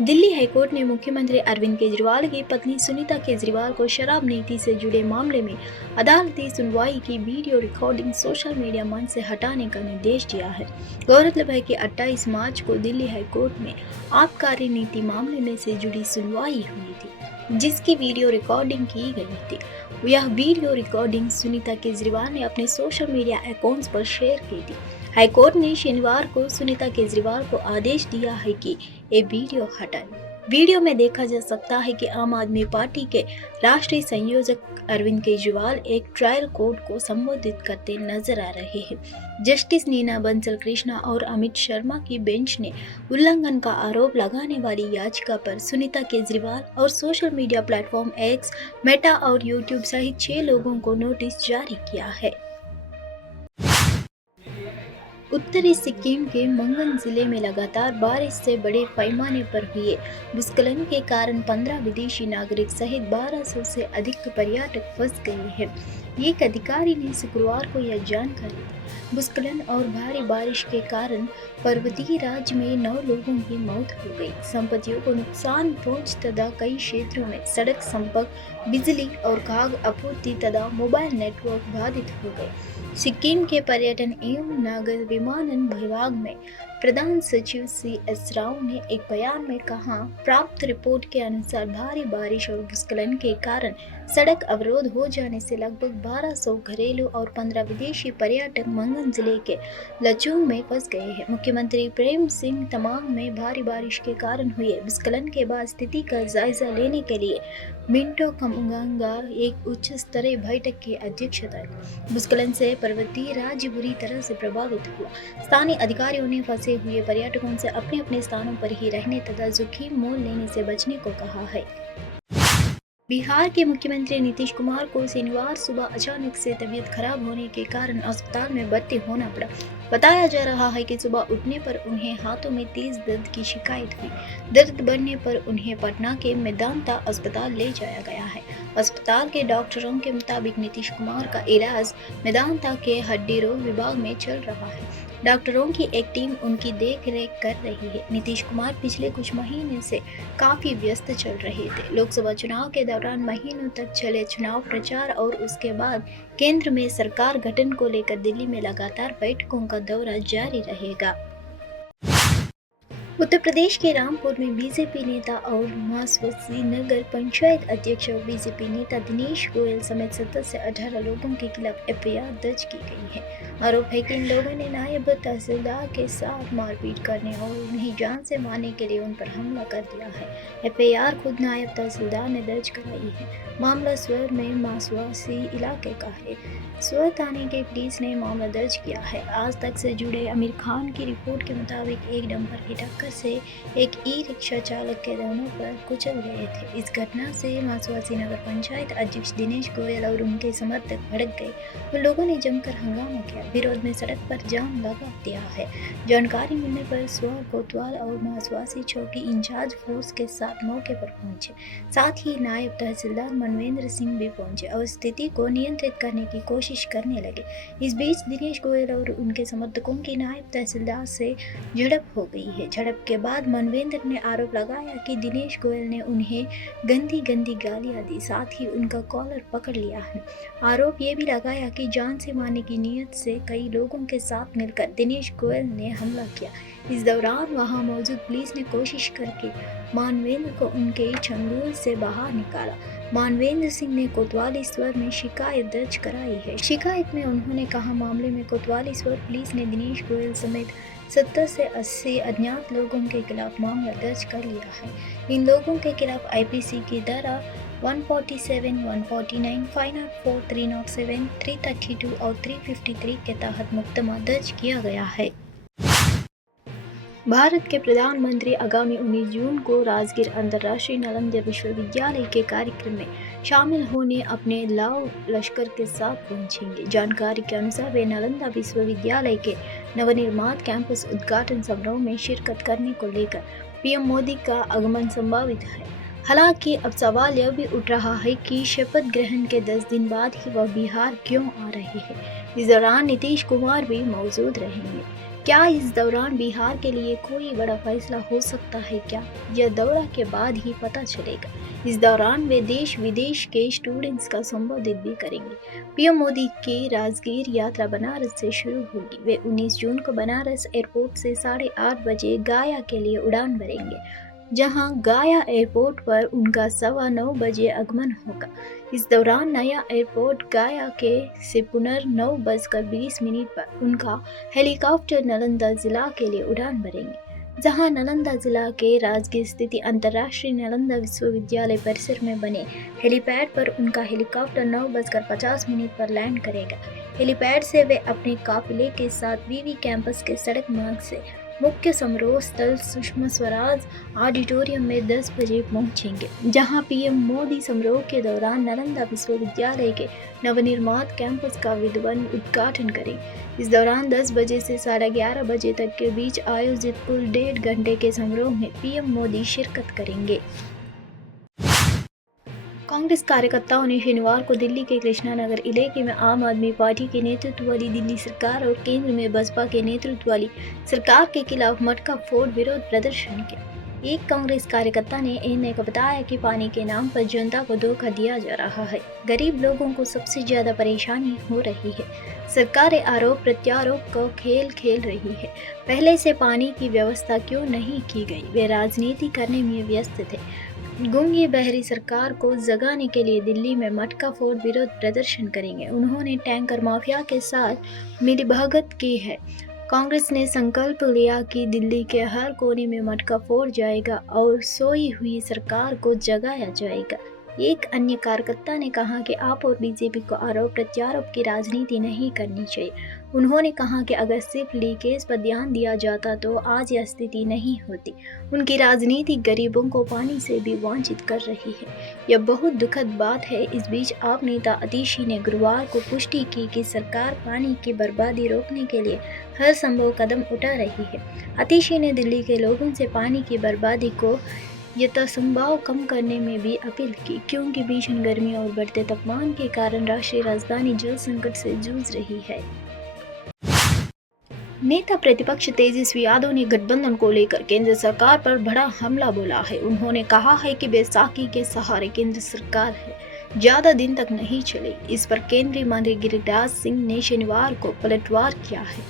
Delhi high court ने मुख्यमंत्री अरविंद केजरीवाल की पत्नी सुनीता केजरीवाल को शराब नीति से जुड़े मामले में अदालती सुनवाई की वीडियो रिकॉर्डिंग सोशल मीडिया मंच से हटाने का निर्देश दिया है। गौरतलब है कि 28 मार्च को दिल्ली हाईकोर्ट में आबकारी नीति मामले में से जुड़ी सुनवाई हुई थी, जिसकी वीडियो रिकॉर्डिंग की गई थी। यह वीडियो रिकॉर्डिंग सुनीता केजरीवाल ने अपने सोशल मीडिया अकाउंट्स पर शेयर की थी। हाईकोर्ट ने शनिवार को सुनीता केजरीवाल को आदेश दिया है कि ये वीडियो हटाएं। वीडियो में देखा जा सकता है कि आम आदमी पार्टी के राष्ट्रीय संयोजक अरविंद केजरीवाल एक ट्रायल कोर्ट को संबोधित करते नजर आ रहे हैं। जस्टिस नीना बंसल कृष्णा और अमित शर्मा की बेंच ने उल्लंघन का आरोप लगाने वाली याचिका पर सुनीता केजरीवाल और social media platform x, Meta और यूट्यूब सहित 6 लोगों को नोटिस जारी किया है। उत्तरी सिक्किम के मंगन जिले में लगातार बारिश से बड़े पैमाने पर हुए भूस्खलन के कारण 15 विदेशी नागरिक सहित 1200 से अधिक पर्यटक फंस गए हैं। एक अधिकारी ने शुक्रवार को यह जानकारी दी। भूस्खलन और भारी बारिश के कारण पर्वतीय राज्य में 9 लोगों की मौत हो गई, संपत्तियों को नुकसान पहुंच तथा कई क्षेत्रों में सड़क संपर्क, बिजली और खाद्य आपूर्ति तथा मोबाइल नेटवर्क बाधित हो गए। सिक्किम के पर्यटन एवं नागर विमानन विभाग में प्रधान सचिव CS राव ने एक बयान में कहा, प्राप्त रिपोर्ट के अनुसार भारी बारिश और भूस्खलन के कारण सड़क अवरोध हो जाने से लगभग 1200 घरेलू और 15 विदेशी पर्यटक मंगन जिले के लचूंग में फंस गए हैं। मुख्यमंत्री प्रेम सिंह तमांग में भारी बारिश के कारण हुए भूस्खलन के बाद स्थिति का जायजा लेने के लिए मिंटो कमगांगा एक उच्च स्तरीय बैठक की अध्यक्षता की। भूस्खलन से पर्वतीय राज्य बुरी तरह से प्रभावित हुआ। स्थानीय अधिकारियों ने फंसे हुए पर्यटकों से अपने अपने स्थानों पर ही रहने तथा जोखिम मोल लेने से बचने को कहा है। बिहार के मुख्यमंत्री नीतीश कुमार को शनिवार सुबह अचानक से तबीयत खराब होने के कारण अस्पताल में भर्ती होना पड़ा। बताया जा रहा है कि सुबह उठने पर उन्हें हाथों में तेज दर्द की शिकायत हुई। दर्द बढ़ने पर उन्हें पटना के मेदांता अस्पताल ले जाया गया है। अस्पताल के डॉक्टरों के मुताबिक नीतीश कुमार का इलाज मेदांता के हड्डी रोग विभाग में चल रहा है। डॉक्टरों की एक टीम उनकी देख रेख कर रही है। नीतीश कुमार पिछले कुछ महीने से काफी व्यस्त चल रहे थे। लोकसभा चुनाव के दौरान महीनों तक चले चुनाव प्रचार और उसके बाद केंद्र में सरकार गठन को लेकर दिल्ली में लगातार बैठकों का दौरा जारी रहेगा। उत्तर प्रदेश के रामपुर में बीजेपी नेता और मासवसी नगर पंचायत अध्यक्ष और बीजेपी नेता दिनेश गोयल समेत 17 से 18 लोगों के खिलाफ FIR दर्ज की गई है। आरोप है कि इन लोगों ने नायब तहसीलदार के साथ मारपीट करने और उन्हें जान से मारने के लिए उन पर हमला कर दिया है। FIR खुद नायब तहसीलदार ने दर्ज कराई है। मामला स्वर में मासवासी इलाके का है। स्वर थाने के पुलिस ने मामला दर्ज किया है। आज तक से जुड़े आमिर खान की रिपोर्ट के मुताबिक एक डंपर की टक्कर से एक ई-रिक्शा चालक के दोनों पर कुचल गए थे। इस घटना से मासवासी नगर पंचायत अध्यक्ष दिनेश गोयल और उनके समर्थक भड़क गए। उन लोगों ने जमकर हंगामा किया, विरोध में सड़क पर जाम लगा दिया है। जानकारी मिलने पर स्वर कोतवाल और मासवासी चौकी इंचार्ज फोर्स के साथ मौके पर पहुंचे। साथ ही नायब तहसीलदार मनवेंद्र सिंह भी पहुंचे और स्थिति को नियंत्रित करने की कोशिश करने लगे। इस बीच दिनेश गोयल और उनके समर्थकों की नायब तहसीलदार से झड़प हो गई है। झड़प के बाद मनवेंद्र ने आरोप लगाया कि दिनेश गोयल ने उन्हें गंदी गालियां दी, साथ ही उनका कॉलर पकड़ लिया है। आरोप ये भी लगाया कि जान से मारने की नीयत से कई लोगों के साथ मिलकर दिनेश गोयल ने हमला किया। इस दौरान वहां मौजूद पुलिस ने कोशिश करके मानवेंद्र को उनके चंगुल से बाहर निकाला। मानवेंद्र सिंह ने कोतवाली स्वर में शिकायत दर्ज कराई है। शिकायत में उन्होंने कहा, मामले में कोतवाली स्वर पुलिस ने दिनेश गोयल समेत 70 से 80 अज्ञात लोगों के खिलाफ मामला दर्ज कर लिया है। इन लोगों के खिलाफ IPC की धारा 147, 149, 504, 307, 332 और 353 के तहत मुकदमा दर्ज किया गया है। भारत के प्रधानमंत्री आगामी 19 जून को राजगीर अंतर्राष्ट्रीय नालंदा विश्वविद्यालय के कार्यक्रम में शामिल होने अपने लाव लश्कर के साथ पहुंचेंगे। जानकारी के अनुसार वे नालंदा विश्वविद्यालय के नवनिर्मित कैंपस उद्घाटन समारोह में शिरकत करने को लेकर PM मोदी का आगमन संभावित है। हालांकि अब सवाल यह भी उठ रहा है कि शपथ ग्रहण के 10 दिन बाद ही वह बिहार क्यों आ रहे हैं। इस दौरान नीतीश कुमार भी मौजूद रहेंगे। क्या इस दौरान बिहार के लिए कोई बड़ा फैसला हो सकता है क्या? यह दौरा के बाद ही पता चलेगा। इस दौरान वे देश विदेश के स्टूडेंट्स का संबोधित भी करेंगे। पीएम मोदी की राजगीर यात्रा बनारस से शुरू होगी। वे 19 जून को बनारस एयरपोर्ट से 8:30 बजे गया के लिए उड़ान भरेंगे, जहां गया एयरपोर्ट पर उनका 9:15 बजे आगमन होगा। इस दौरान नया एयरपोर्ट गया के से 9:20 पर उनका हेलीकॉप्टर नालंदा जिला के लिए उड़ान भरेंगे, जहां नालंदा जिला के राजगीर स्थित अंतर्राष्ट्रीय नालंदा विश्वविद्यालय परिसर में बने हेलीपैड पर उनका हेलीकॉप्टर 9:50 पर लैंड करेगा। हेलीपैड से वे अपने काफिले के साथ वीवी कैंपस के सड़क मार्ग से मुख्य समारोह स्थल सुषमा स्वराज ऑडिटोरियम में 10 बजे पहुंचेंगे, जहां पीएम मोदी समारोह के दौरान नालंदा विश्वविद्यालय के नवनिर्मित कैंपस का विधिवत उद्घाटन करेंगे। इस दौरान 10 बजे से 11:30 बजे तक के बीच आयोजित कुल 1.5 घंटे के समारोह में पीएम मोदी शिरकत करेंगे। कांग्रेस कार्यकर्ताओं ने शनिवार को दिल्ली के कृष्णा नगर इलाके में आम आदमी पार्टी के नेतृत्व वाली दिल्ली सरकार और केंद्र में बसपा के नेतृत्व वाली सरकार के खिलाफ मटका फोड़ विरोध प्रदर्शन किया। एक कांग्रेस कार्यकर्ता ने एएनआई को बताया कि पानी के नाम पर जनता को धोखा दिया जा रहा है। गरीब लोगों को सबसे ज्यादा परेशानी हो रही है। सरकार आरोप प्रत्यारोप को खेल खेल रही है। पहले से पानी की व्यवस्था क्यों नहीं की गई? वे राजनीति करने में व्यस्त थे। गूंगी बहरी सरकार को जगाने के लिए दिल्ली में मटका फोड़ विरोध प्रदर्शन करेंगे। उन्होंने टैंकर माफिया के साथ मिलीभगत की है। कांग्रेस ने संकल्प लिया कि दिल्ली के हर कोने में मटका फोड़ जाएगा और सोई हुई सरकार को जगाया जाएगा। एक अन्य कार्यकर्ता ने कहा कि आप और बीजेपी को आरोप प्रत्यारोप की राजनीति नहीं करनी चाहिए। उन्होंने कहा कि अगर सिर्फ लीकेज पर ध्यान दिया जाता तो आज यह स्थिति नहीं होती। उनकी राजनीति गरीबों को पानी से भी वंचित कर रही है। यह बहुत दुखद बात है। इस बीच आप नेता अतिशी ने गुरुवार को पुष्टि की कि सरकार पानी की बर्बादी रोकने के लिए हर संभव कदम उठा रही है। अतिशी ने दिल्ली के लोगों से पानी की बर्बादी को यथासंभव कम करने में भी अपील की, क्योंकि भीषण गर्मी और बढ़ते तापमान के कारण राष्ट्रीय राजधानी जल संकट से जूझ रही है। नेता प्रतिपक्ष तेजस्वी यादव ने गठबंधन को लेकर केंद्र सरकार पर बड़ा हमला बोला है। उन्होंने कहा है कि बैसाखी के सहारे केंद्र सरकार है, ज्यादा दिन तक नहीं चलेगी। इस पर केंद्रीय मंत्री गिरिराज सिंह ने शनिवार को पलटवार किया है।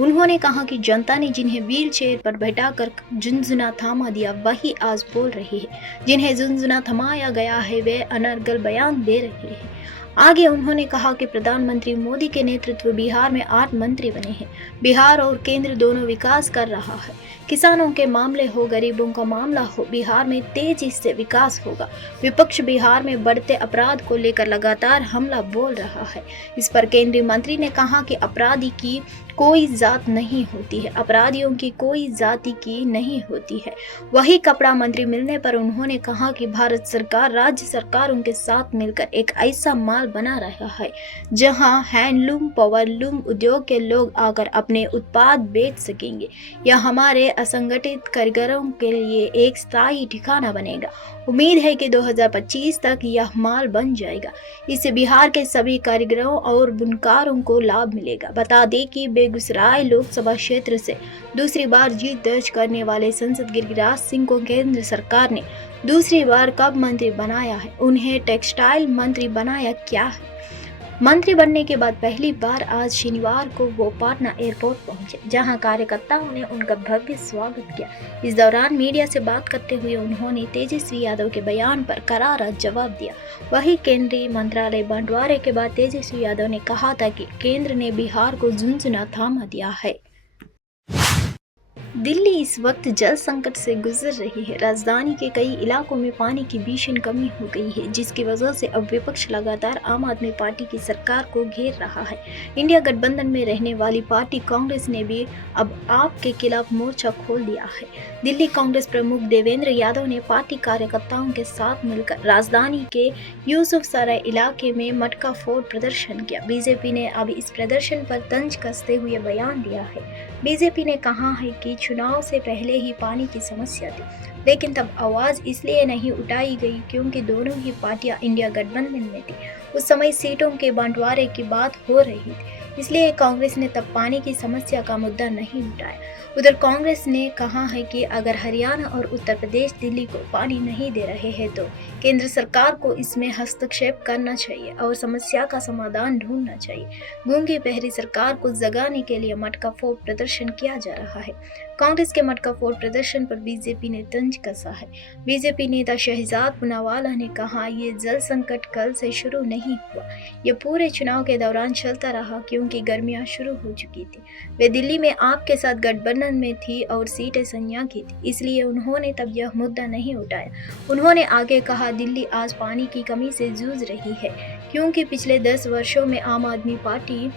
उन्होंने कहा कि जनता ने जिन्हें व्हील चेयर पर बैठाकर झुंझुना थामा दिया, वही आज बोल रही है। जिन्हें झुंझुना थमाया गया है वे अनर्गल बयान दे रहे हैं। आगे उन्होंने कहा कि प्रधानमंत्री मोदी के नेतृत्व बिहार में 8 मंत्री बने हैं। बिहार और केंद्र दोनों विकास कर रहा है। किसानों के मामले हो, गरीबों का मामला हो, बिहार में तेजी से विकास होगा। विपक्ष बिहार में बढ़ते अपराध को लेकर लगातार हमला बोल रहा है। इस पर केंद्रीय मंत्री ने कहा कि अपराधी की कोई जात नहीं होती है, अपराधियों की कोई जाति की नहीं होती है। वही कपड़ा मंत्री मिलने पर उन्होंने कहा कि भारत सरकार राज्य सरकारों के साथ मिलकर एक ऐसा माल बना रहा है जहां हैंडलूम पावरलूम उद्योग के लोग आकर अपने उत्पाद बेच सकेंगे। यह हमारे असंगठित कारीगरों के लिए एक स्थायी ठिकाना बनेगा। उम्मीद है कि 2025 तक यह माल बन जाएगा। इससे बिहार के सभी कारीगरों और बुनकारों को लाभ मिलेगा। बता दें कि बेगूसराय लोकसभा क्षेत्र से दूसरी बार जीत दर्ज करने वाले सांसद गिरिराज सिंह को केंद्र सरकार ने दूसरी बार कब मंत्री बनाया है? उन्हें टेक्सटाइल मंत्री बनाया क्या है? मंत्री बनने के बाद पहली बार आज शनिवार को वो पटना एयरपोर्ट पहुंचे, जहां कार्यकर्ताओं ने उनका भव्य स्वागत किया। इस दौरान मीडिया से बात करते हुए उन्होंने तेजस्वी यादव के बयान पर करारा जवाब दिया। वहीं केंद्रीय मंत्रालय बंटवारे के बाद तेजस्वी यादव ने कहा था कि केंद्र ने बिहार को झुंझुना थामा दिया है। दिल्ली इस वक्त जल संकट से गुजर रही है। राजधानी के कई इलाकों में पानी की भीषण कमी हो गई है, जिसकी वजह से अब विपक्ष लगातार आम आदमी पार्टी की सरकार को घेर रहा है। इंडिया गठबंधन में रहने वाली पार्टी कांग्रेस ने भी अब आप के खिलाफ मोर्चा खोल दिया है। दिल्ली कांग्रेस प्रमुख देवेंद्र यादव ने पार्टी कार्यकर्ताओं के साथ मिलकर राजधानी के यूसुफसराय इलाके में मटका फोड़ प्रदर्शन किया। बीजेपी ने अब इस प्रदर्शन पर तंज कसते हुए बयान दिया है। बीजेपी ने कहा है कि चुनाव से पहले ही पानी की समस्या थी, लेकिन तब आवाज इसलिए नहीं उठाई गई क्योंकि दोनों ही पार्टियां इंडिया गठबंधन में थी। उस समय सीटों के बंटवारे की बात हो रही थी। इसलिए कांग्रेस ने तब पानी की समस्या का मुद्दा नहीं उठाया। उधर कांग्रेस ने कहा है कि अगर हरियाणा और उत्तर प्रदेश दिल्ली को पानी नहीं दे रहे हैं तो केंद्र सरकार को इसमें हस्तक्षेप करना चाहिए और समस्या का समाधान ढूंढना चाहिए। गूंगी बहरी सरकार को जगाने के लिए मटका फोड़ प्रदर्शन किया जा रहा है। कांग्रेस के मटका फोड़ प्रदर्शन पर बीजेपी ने तंज कसा है। बीजेपी नेता शहजाद पूनावाला ने कहा, ये जल संकट कल से शुरू नहीं हुआ, ये पूरे चुनाव के दौरान चलता रहा क्योंकि गर्मियां शुरू हो चुकी थी। वे दिल्ली में आप के साथ गठबंधन में थी और सीटें संया की थी, इसलिए उन्होंने तब यह मुद्दा नहीं उठाया। उन्होंने आगे कहा, दिल्ली आज पानी की कमी से जूझ रही है क्योंकि पिछले 10 वर्षों में आम आदमी पार्टी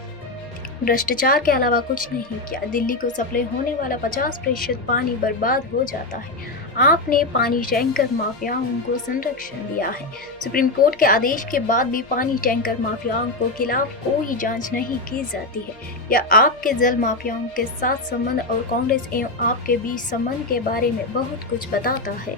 भ्रष्टाचार के अलावा कुछ नहीं किया। दिल्ली को सप्लाई होने वाला 50% पानी बर्बाद हो जाता है। आपने पानी टैंकर माफियाओं को संरक्षण दिया है। सुप्रीम कोर्ट के आदेश के बाद भी पानी टैंकर माफियाओं को खिलाफ कोई जांच नहीं की जाती है। यह आपके जल माफियाओं के साथ संबंध और कांग्रेस एवं आपके बीच संबंध के बारे में बहुत कुछ बताता है।